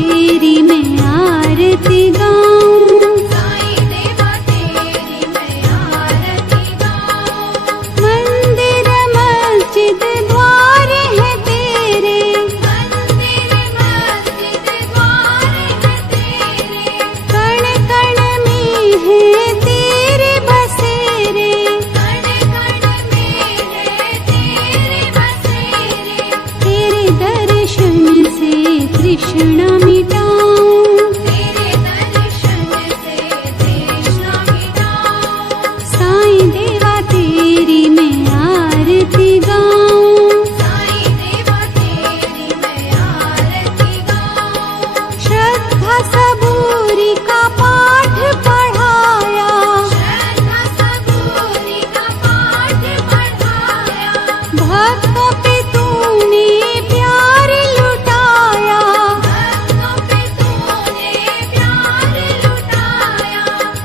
तेरी मैं आरती गाऊं, साईं देवा तेरी मैं आरती गाऊं। मंदिर मस्जिद द्वार है तेरे, मंदिर मस्जिद द्वार है तेरे, कण कण में है तेरे बसेरे, कण कण में है तेरे बसेरे। तेरे दर्शन से तृष्णा मिटाऊं, तेरे दर्शन से तृष्णा मिटाऊं। साईं देवा तेरी मैं आरती गाऊं, साईं देवा तेरी मैं आरती गाऊं। श्रद्धा सबूरी का पाठ पढ़ाया, श्रद्धा सबूरी का पाठ पढ़ाया, भक्तों पे तूने प्यार लुटाया, भक्तों पे तूने प्यार लुटाया।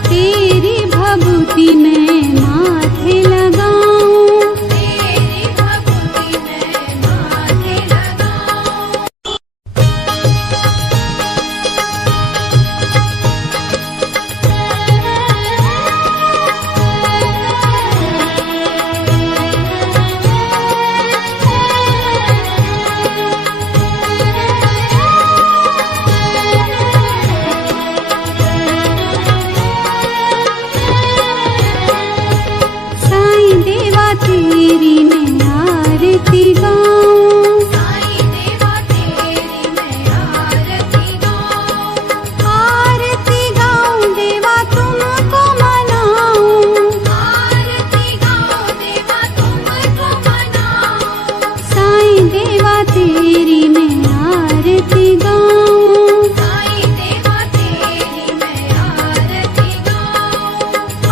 तेरी भभूति मैं माथे लगाऊं, तेरी भक्ति मैं माथे लगाऊं। साईं देवा तेरी मैं आरती गाऊं, साईं देवा तेरी मैं आरती गाऊं। आरती गाऊं देवा तुमको मनाऊं, आरती गाऊं देवा तुमको मनाऊं। साईं देवा तेरी मैं आरती गाऊं, साईं देवा तेरी मैं आरती गाऊं।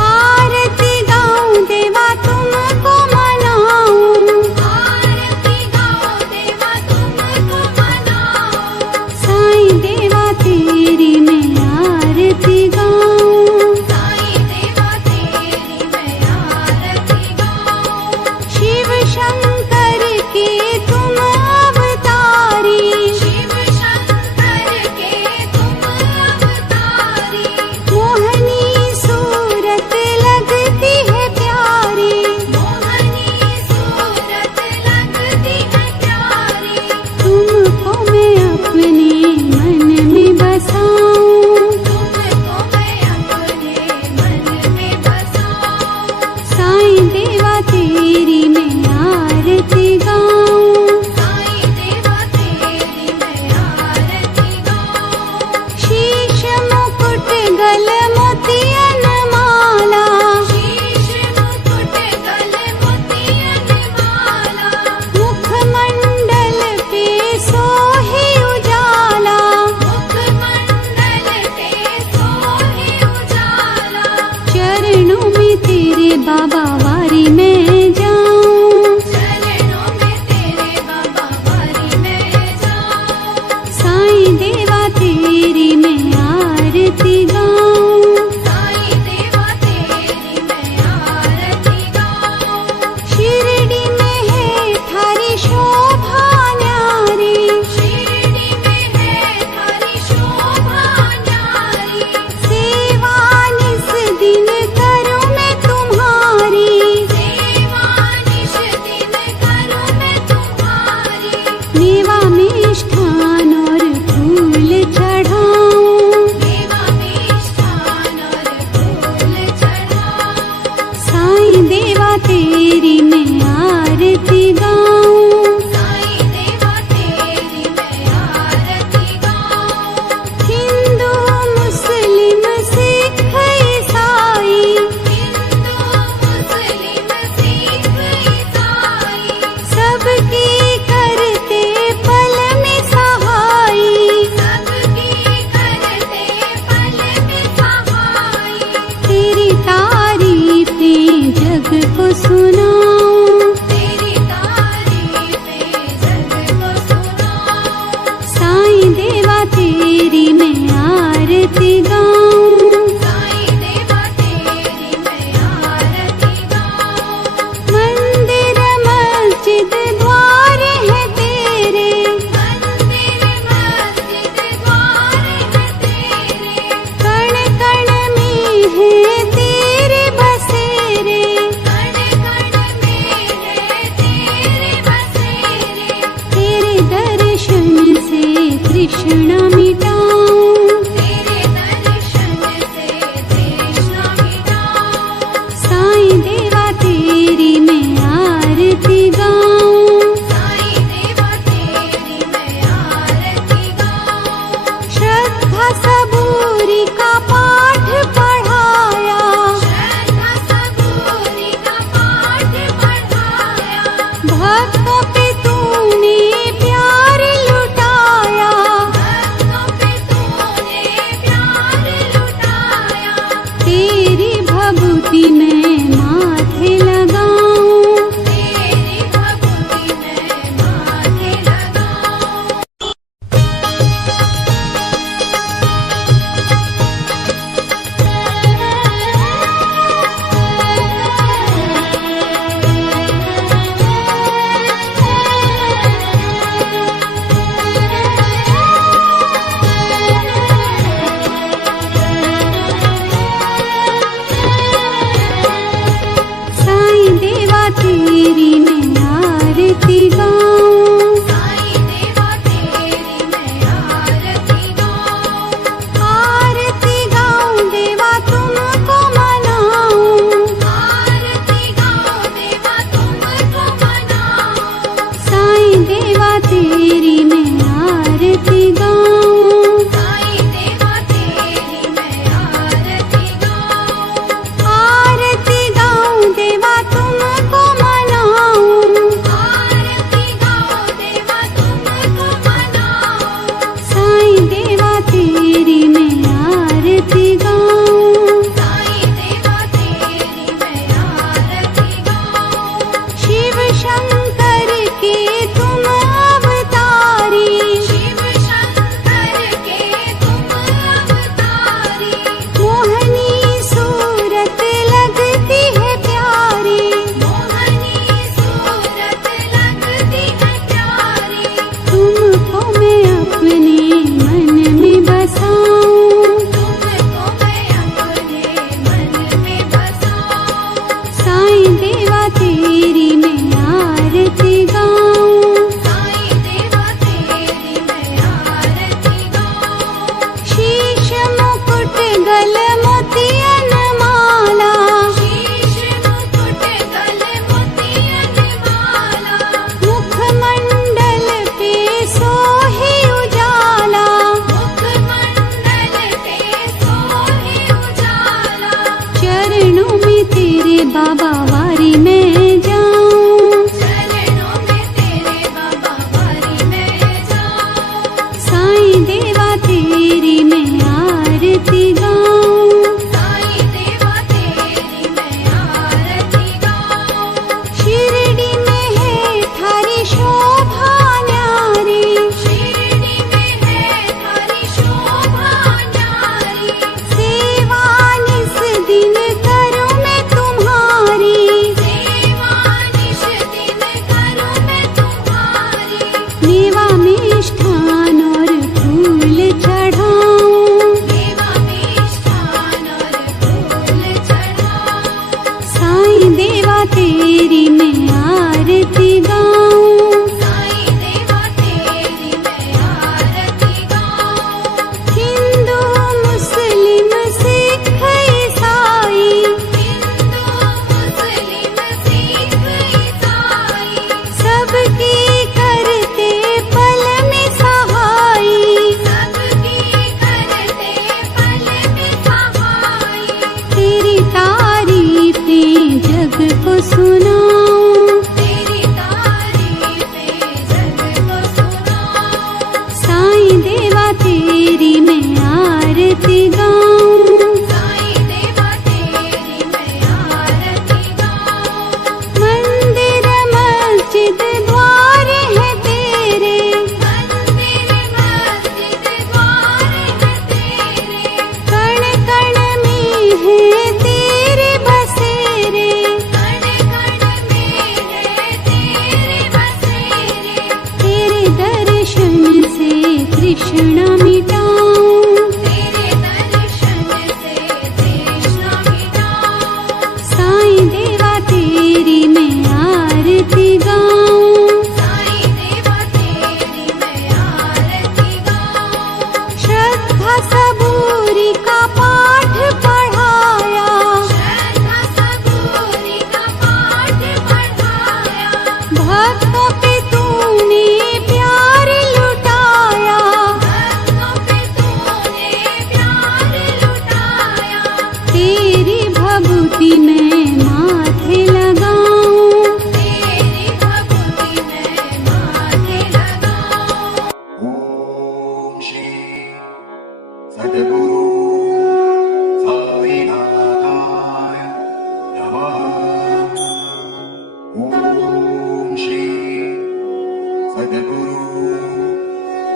आरती गाऊं देवा तुमको मनाऊं, आरती गाऊं देवा तुमको मनाऊं। साईं देवा तेरी मैं आरती गाऊं, साईं देवा तेरी मैं आरती गाऊं। शिव शंकर के तुम अवतारी, शिव शंकर के तुम अवतारी, मोहनी सूरत लगती है प्यारी, मोहनी सूरत लगती है प्यारी। तुमको मैं अपने मन में बसाऊं, तुमको मैं अपने मन में बसाऊं। साईं देवा तेरी मैं आरती गाऊं, साईं देवा तेरी मैं आरती गाऊं। शीश मुकुट गल मोतियन माला, शीश मुकुट गल मोतियन माला, मुखमंडल पे सोहे उजाला, मुखमंडल पे सोहे उजाला। चरणों में तेरे बाबा वारी में जाऊं, चरणों में तेरे बाबा वारी में जाऊं। साईं देवा तेरी मैं आरती गाऊं, साईं देवा तेरी मैं आरती गाऊं। शिरडी में है थारी शोभा न्यारी, शिरडी में है थारी शोभा न्यारी, सेवा निस दिन करूं मैं तुम्हारी, सेवा निश दिन करूं मैं तुम्हारी। मेवा मिष्ठान और फूल चढ़ाऊं, देवा मिष्ठान और फूल चढ़ाऊं। साईं देवा तेरी मैं आरती गाऊं, साईं देवा तेरी मैं आरती गाऊं। हिंदू मुस्लिम सिख ईसाई, हिंदू मुस्लिम सिख ईसाई, सबकी करते पल में सहाई, सबकी करते पल में सहाई। तेरी तारीफें जग को सुनाऊं, तेरी तारीफें जग को सुनाऊं। साईं देवा तेरी मैं आरती गाऊं, साईं देवा तेरी मैं आरती गाऊं। मंदिर मस्जिद द्वार है तेरे, मंदिर मस्जिद द्वार तृष्णा मिटाऊं। तेरे दर्शन से तृष्णा मिटाऊं। साईं देवा तेरी मैं आरती गाऊं। साईं देवा तेरी मैं आरती गाऊं। श्रद्धा सबूरी का पाठ पढ़ाया। श्रद्धा सबूरी का पाठ पढ़ाया। भक्तों पे तूने प्यार लुटाया। भक्तों पे तूने प्यार लुटाया। तेरी भभूति मैं माथे लगाऊं। तेरी भक्ति मैं माथे लगाऊं। साईं देवा तेरी मैं आरती गाऊं। साईं देवा तेरी मैं आरती गाऊं। आरती गाऊं देवा तुमको मनाऊं। आरती गाऊं देवा तुमको मनाऊं। साईं देवा तेरी मैं आरती गाऊं। साईं देवा तेरी मैं आरती गाऊं। आरती गाऊं देवा तुमको मनाऊं। आरती गाऊं देवा तुमको मनाऊं। साईं देवा तेरी मैं आरती गाऊं। साईं देवा तेरी मैं आरती गाऊं। शिव शंकर के तुम अवतारी। शिव शंकर के तुम अवतारी। मोहनी सूरत लगती है प्यारी। मोहनी सूरत लगती है प्यारी। तुमको मैं अपने मन में बसाऊं। तुमको मैं अपने मन में बसाऊं। साईं देवा तेरी मैं आरती गाऊं। साईं देवा तेरी मैं आरती गाऊं। शीश मुकुट गल मोतियन माला। शीश मुकुट गले मोतियन माला। मुखमंडल पे सोहे उजाला। मुखमंडल पे सोहे उजाला। चरणों में तेरे बाबा वारी मैं जाऊं। चरणों में तेरे बाबा वारी मैं जाऊं। साईं देवा तेरी मैं आरती गाऊं। साईं देवा तेरी मैं आरती गाऊं। शिरडी में है थारी शोभा न्यारी। शिरडी में है थारी शोभा न्यारी। सेवा निस दिन करूं मैं तुम्हारी। सेवा निश दिन करूं मैं तुम्हारी। मेवा मिष्ठान और फूल चढ़ाऊं। देवा मिष्ठान और फूल चढ़ाऊं। साईं देवा तेरी मैं आरती गाऊं। साईं देवा तेरी मैं आरती गाऊं। हिंदू मुस्लिम सिख ईसाई। हिंदू मुस्लिम सिख ईसाई। सबकी करते पल में सहाई। सबकी करते पल में सहाई। तेरी तारीफें जग को सुनाऊं। तेरी तारीफें जग को सुनाऊं। साईं देवा तेरी मैं आरती गाऊं। साईं देवा तेरी मैं आरती गाऊं। मंदिर मस्जिद द्वार है तेरे। मंदिर मस्जिद द्वार है तेरे। कण कण में है तेरे बसेरे। कण कण में है तेरे बसेरे। तेरे दर्शन से तृष्णा मिटाऊं। तेरे दर्शन से तृष्णा मिटाऊं। साईं देवा तेरी मैं आरती गाऊं। साईं देवा तेरी मैं आरती गाऊं।